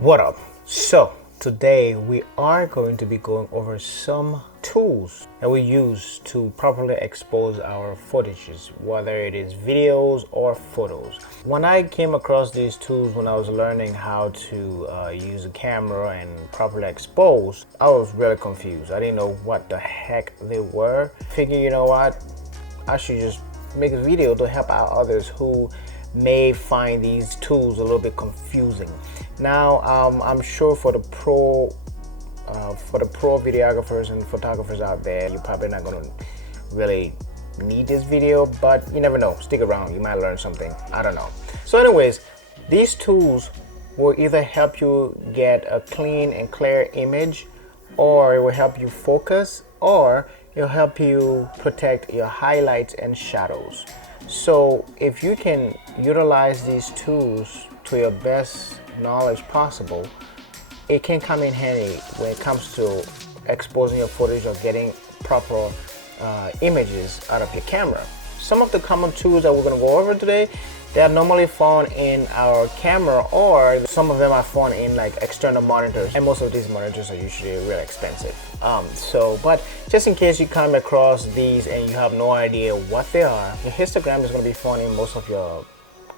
What up? So today we are going to be going over some tools that we use to properly expose our footages, whether it is videos or photos. When I came across these tools when I was learning how to use a camera and properly expose, I was really confused. I didn't know what the heck they were. Figure, you know what, I should just make a video to help out others who may find these tools a little bit confusing. Now, I'm sure for the pro videographers and photographers out there, you're probably not going to really need this video, but you never know. Stick around, you might learn something. I don't know. So anyways, these tools will either help you get a clean and clear image, or it will help you focus, or it'll help you protect your highlights and shadows. So if you can utilize these tools to your best knowledge possible, it can come in handy when it comes to exposing your footage or getting proper images out of your camera. Some of the common tools that we're going to go over today, they are normally found in our camera, or some of them are found in like external monitors, and most of these monitors are usually really expensive. But just in case you come across these and you have no idea what they are, your histogram is going to be found in most of your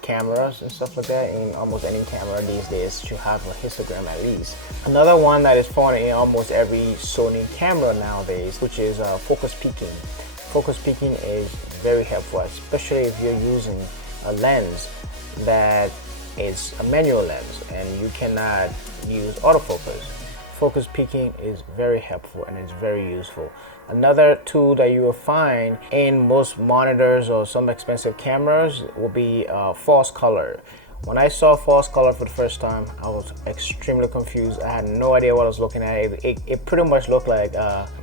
cameras and stuff like that. In almost any camera these days should have a histogram at least. Another one that is found in almost every Sony camera nowadays, which is focus peaking. Focus peaking is very helpful, especially if you're using a lens that is a manual lens and you cannot use autofocus. Focus peaking is very helpful and it's very useful. Another tool that you will find in most monitors or some expensive cameras will be false color. When I saw false color for the first time, I was extremely confused. I had no idea what I was looking at. It pretty much looked like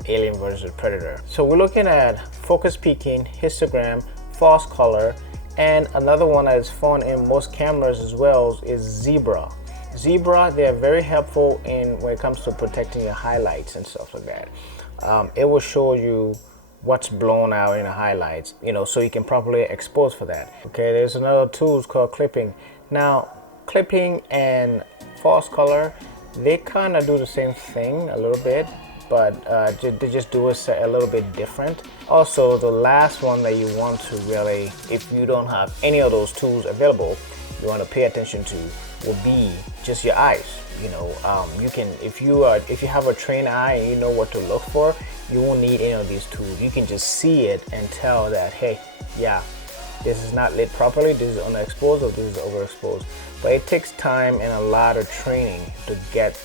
Alien versus Predator. So we're looking at focus peaking, histogram, false color, and another one that is found in most cameras as well is Zebra. Zebra, they are very helpful when it comes to protecting your highlights and stuff like that. It will show you what's blown out in the highlights, so you can properly expose for that. Okay, there's another tool called clipping. Now, clipping and false color, they kind of do the same thing a little bit, but they just do it a little bit different. Also, the last one that you want to really, if you don't have any of those tools available, you want to pay attention to will be just your eyes. You can, if you have a trained eye and you know what to look for, you won't need any of these tools. You can just see it and tell that, hey, yeah, this is not lit properly, this is underexposed, or this is overexposed. But it takes time and a lot of training to get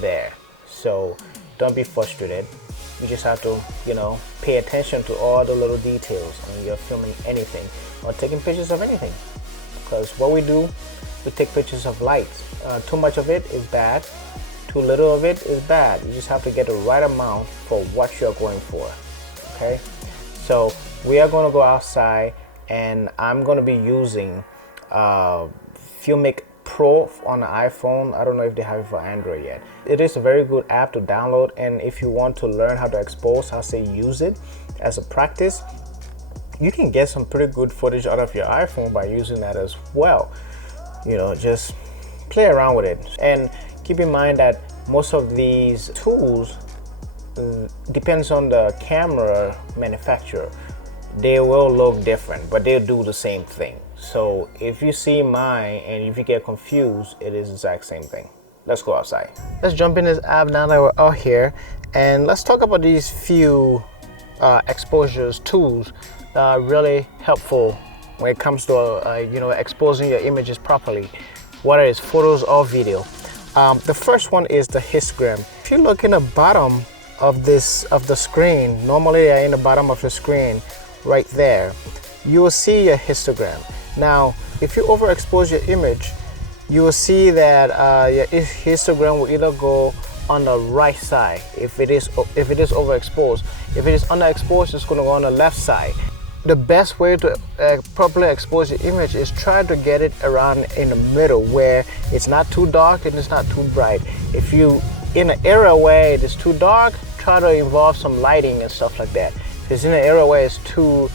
there. So don't be frustrated. You just have to, pay attention to all the little details when you're filming anything or taking pictures of anything. Because what we do, we take pictures of lights. Too much of it is bad. Too little of it is bad. You just have to get the right amount for what you're going for. Okay? So we are going to go outside, and I'm going to be using Filmic Pro on the iPhone. I don't know if they have it for Android yet. It is a very good app to download, and if you want to learn how to expose, I'll say use it as a practice. You can get some pretty good footage out of your iPhone by using that as well. Just play around with it, and keep in mind that most of these tools depends on the camera manufacturer. They will look different, but they'll do the same thing. So if you see mine and if you get confused, it is the exact same thing. Let's go outside. Let's jump in this app now that we're out here, and let's talk about these few exposures tools that are really helpful when it comes to exposing your images properly, whether it's photos or video. The first one is the histogram. If you look in the bottom of the screen, normally in the bottom of the screen right there, you will see your histogram. Now, if you overexpose your image, you will see that your histogram will either go on the right side if it is overexposed. If it is underexposed, it's going to go on the left side. The best way to properly expose your image is try to get it around in the middle where it's not too dark and it's not too bright. If you in an area where it is too dark, try to involve some lighting and stuff like that. If it's in an area where it's too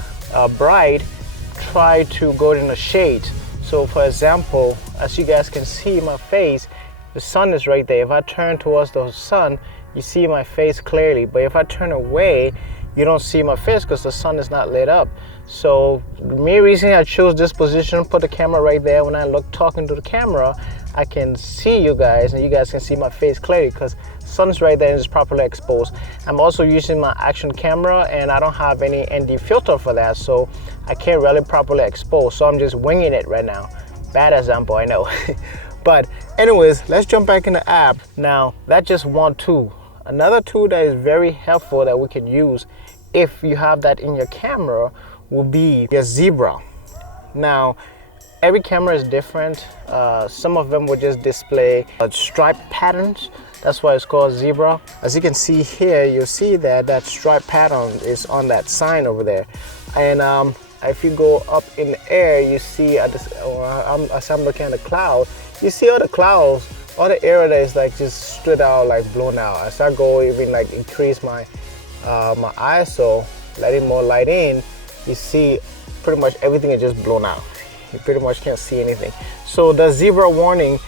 bright, try to go in the shade. So for example, as you guys can see my face, the sun is right there. If I turn towards the sun, you see my face clearly, but if I turn away, you don't see my face because the sun is not lit up. So the main reason I chose this position, put the camera right there, when I look talking to the camera, I can see you guys and you guys can see my face clearly because sun's right there and it's properly exposed. I'm also using my action camera and I don't have any ND filter for that, so I can't really properly expose, so I'm just winging it right now. Bad example, I know. But anyways, let's jump back in the app. Now that's just one tool. Another tool that is very helpful that we can use if you have that in your camera will be your Zebra. Now every camera is different. Some of them will just display stripe patterns. That's why it's called Zebra. As you can see here, you'll see that stripe pattern is on that sign over there. And if you go up in the air, you see as I'm looking at the cloud, you see all the clouds, all the area that is like just stood out, like blown out. As I go even like increase my my ISO, letting more light in, you see pretty much everything is just blown out. You pretty much can't see anything. So the Zebra warning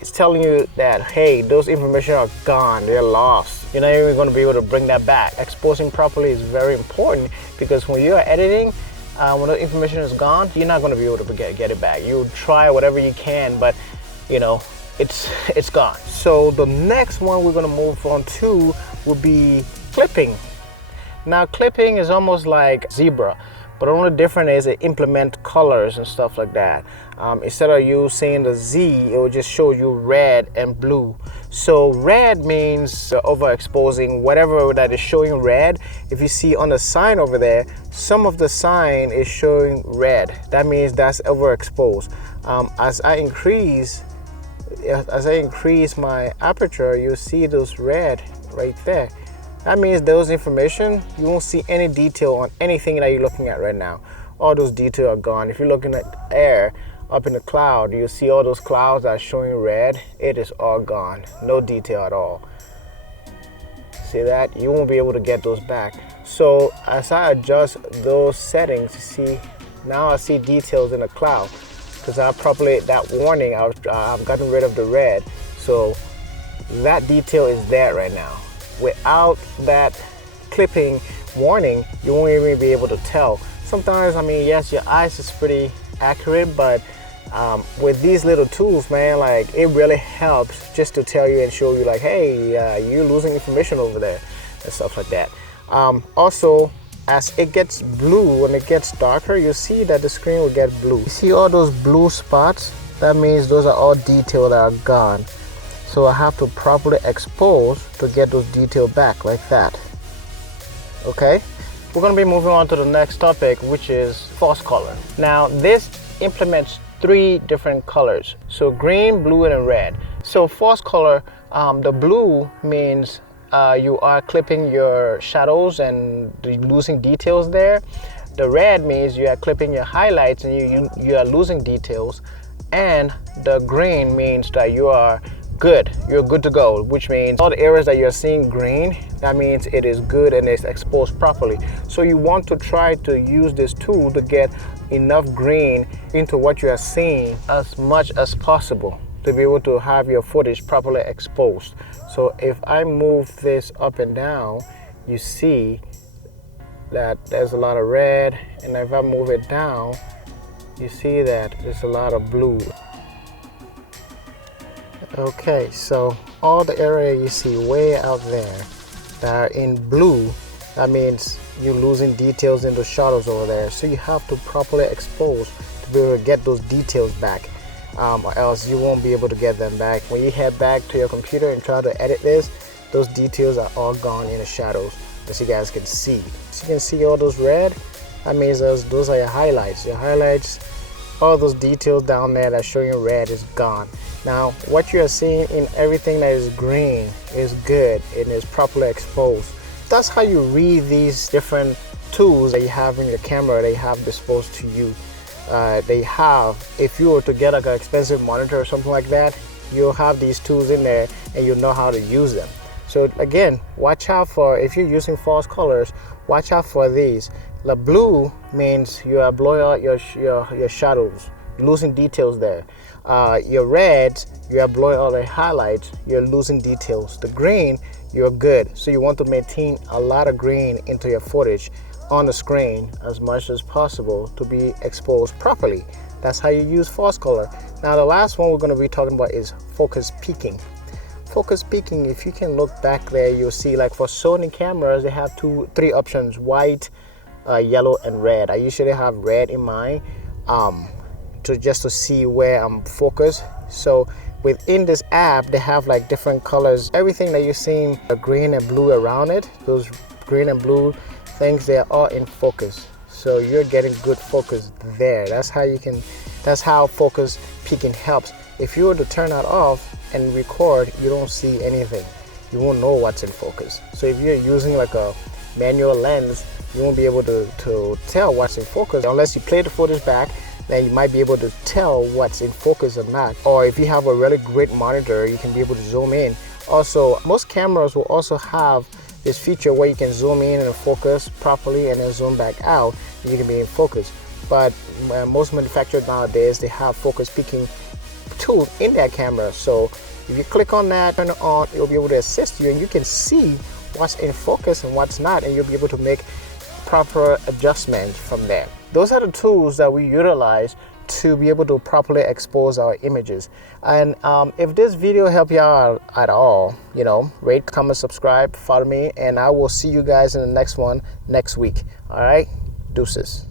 is telling you that, hey, those information are gone, they're lost. You're not even going to be able to bring that back. Exposing properly is very important because when you're editing, when the information is gone, you're not going to be able to get it back. You try whatever you can, but you know, it's gone. So the next one we're going to move on to will be clipping. Now clipping is almost like Zebra, but the only difference is it implement colors and stuff like that. Instead of you seeing the Z, it will just show you red and blue. So red means overexposing whatever that is showing red. If you see on the sign over there, some of the sign is showing red. That means that's overexposed. As I increase my aperture, you'll see those red right there. That means those information, you won't see any detail on anything that you're looking at right now. All those details are gone. If you're looking at air up in the cloud, you'll see all those clouds that are showing red. It is all gone. No detail at all. See that? You won't be able to get those back. So as I adjust those settings, you see, now I see details in the cloud because I properly, that warning, I've gotten rid of the red. So that detail is there right now. Without that clipping warning, you won't even be able to tell. Sometimes, I mean, yes, your eyes is pretty accurate, but with these little tools, man, like it really helps just to tell you and show you like, hey, you're losing information over there and stuff like that. Also, as it gets blue, when it gets darker, you'll see that the screen will get blue. You see all those blue spots? That means those are all detail that are gone. So I have to properly expose to get those details back like that. Okay, we're going to be moving on to the next topic, which is false color. Now this implements 3 different colors, so green, blue, and red. So false color, the blue means you are clipping your shadows and losing details there. The red means you are clipping your highlights and you are losing details. And the green means that you're good to go, which means all the areas that you're seeing green, that means it is good and it's exposed properly. So you want to try to use this tool to get enough green into what you are seeing as much as possible to be able to have your footage properly exposed. So if I move this up and down, you see that there's a lot of red, and if I move it down, you see that there's a lot of blue. Okay, so all the area you see way out there that are in blue, that means you're losing details in the shadows over there. So you have to properly expose to be able to get those details back, or else you won't be able to get them back. When you head back to your computer and try to edit this, those details are all gone in the shadows, as you guys can see. So you can see all those red, that means those are your highlights. Your highlights, all those details down there that show you red is gone. Now what you are seeing in everything that is green is good and is properly exposed. That's how you read these different tools that you have in your camera they have disposed to you. They have, if you were to get like an expensive monitor or something like that, you'll have these tools in there and you'll know how to use them. So again, watch out for, if you're using false colors, watch out for these. The blue means you are blowing out your shadows, losing details there. Your reds, you are blowing out the highlights, you're losing details. The green, you're good. So you want to maintain a lot of green into your footage on the screen as much as possible to be exposed properly. That's how you use false color. Now the last one we're going to be talking about is focus peaking. Focus peaking, if you can look back there, you'll see like for Sony cameras, they have three options: white, yellow, and red. I usually have red in mind to see where I'm focused. So within this app, they have like different colors. Everything that you're seeing, green and blue around it, those green and blue things, they're all in focus. So you're getting good focus there. That's how focus peaking helps. If you were to turn that off and record, you don't see anything. You won't know what's in focus. So if you're using like a manual lens, you won't be able to tell what's in focus. Unless you play the footage back, then you might be able to tell what's in focus or not. Or if you have a really great monitor, you can be able to zoom in. Also, most cameras will also have this feature where you can zoom in and focus properly and then zoom back out, and you can be in focus. But most manufacturers nowadays, they have focus peaking tool in their camera. So if you click on that, turn it on, it'll be able to assist you, and you can see what's in focus and what's not, and you'll be able to make proper adjustments from there. Those are the tools that we utilize to be able to properly expose our images. And if this video helped you out at all, rate, comment, subscribe, follow me, and I will see you guys in the next one next week. All right, deuces.